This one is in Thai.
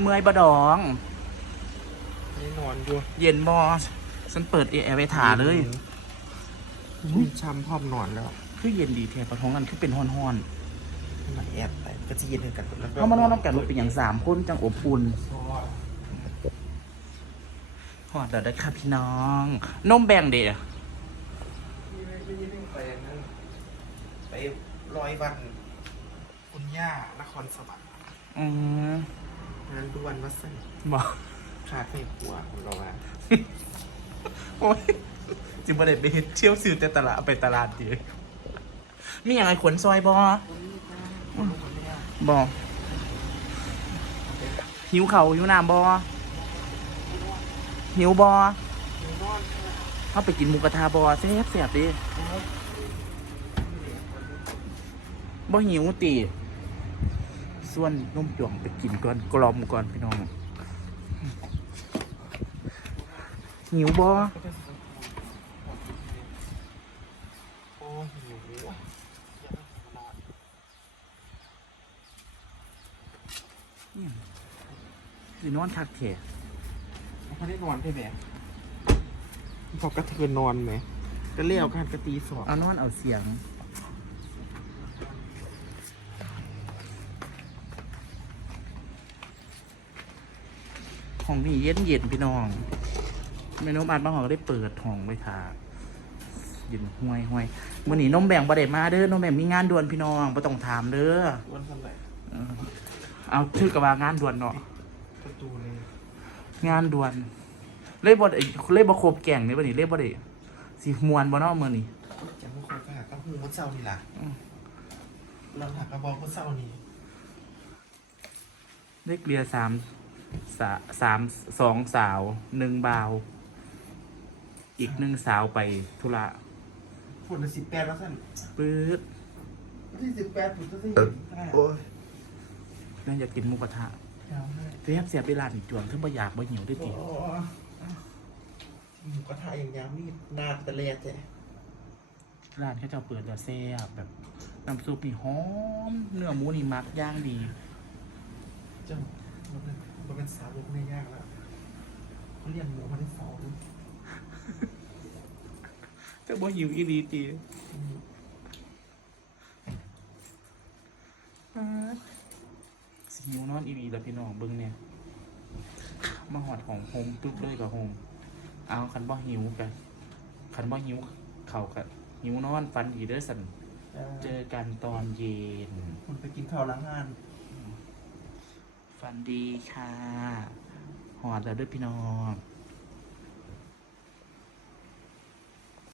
เมื่อยบดอง นี่นอนอยู่เย็นบอฉันเปิดแอร์ไว้ถาเลยชุ่มช้ำพร้อมนอนแล้วคือเย็นดีแท้ปะท้องกันคือเป็นห้อนมาแอบไปก็จะเย็นกันแล้วๆเขามานอนน้ำกันมันเป็นอย่างสามคนจังอบอุ่นหอดเดี๋ยวได้ค่ะพี่น้อง นมแบ่งเดะไปนั่นไปร้อยวันคุณย่านครสวรรค์อืม งานด่วนวัดสันบอกขาดไม่กลัวคุณรอว่าโอ้ยจิบ่ได้ไปเฮ็ดเที่ยวซื้อแต่ตลาดไปตลาดดีมีอย่างไรขนซอยบอบอหิวเขาวหิวน้ำบอหิวบอเขาไปกินหมูกระทะบอแซ่บแซ่บดิบ่หิวตี ส่วนนมจ่วงไปกินก่อนกลอมก่อนพี่น้องหิวบอโอ้หิวอะสินอนคักแท้เขาได้นอนใช่ไหมพอกระเทือนนอนไหมก็เลี้ยวกันกระตีสอบเอานอนเอาเสียง ห้องนี้เย็นเย็นๆพี่น้องไม่น้มอัดบางห้องก็ได้เปิดห้องไว้ทาเย็นห่วยห่วยมื่อนี้นมแบ่งประเด็มาเด้อนมแบ่งมีงานด่วนพี่น้องไม่ต้องถามเด้อวันทำไรเออเอาชื่อกับว่างานด่วนเนาะประตูเลยงานด่วน เล่บอดเล่บอครบแก่งนี่บ่นี่เล่บอดสิมวนบ่เนาะมื้อนี้จะไม่ค่อยไปหากระหูมันเศร้านี่ล่ะอืมเราหากระบอกมันเศร้านี่ได้เกลียร์สาม สาสามสองสาวหนึ่งบาว อีกหนึ่งสาวไปธุระฝนสิบแปดแล้วสั่นปื๊ดที่สิบแปดฝนจะได้โอ้ยแม่อยากกินหมูกระทะยาวให้เสียบเสียบเวลาอีกจวงถึงบ่อยากบ่หิวด้วยติโอ้หมูกระทะอย่างยาวมีดนาดตะเลียแท้ร้านเขาเจ้าเปิดแล้วแซ่บแบบน้ำซุปนี่หอม เนื้อหมูนี่มักย่างดี เจ้า มันเป็นมันเป็นสาวลูกไม่ยากแล้วเขาเรียนหมูมาได้สองแต่บ่หิวอีหลีติอืมสิหิวนอนอีหลีแล้วพี่น้องเบิ่งเนี่ย มาหอดของโฮมปึ๊บเลยกับโฮมเอาคันบ่หิวกันคันบ่หิวเขาก็หิวนอนฟันดีเด้อสันเจอกันตอนเย็น คุณไปกินข้าวล้างงาน ฟันดีค่ะหอดแล้วด้วยพี่น้อง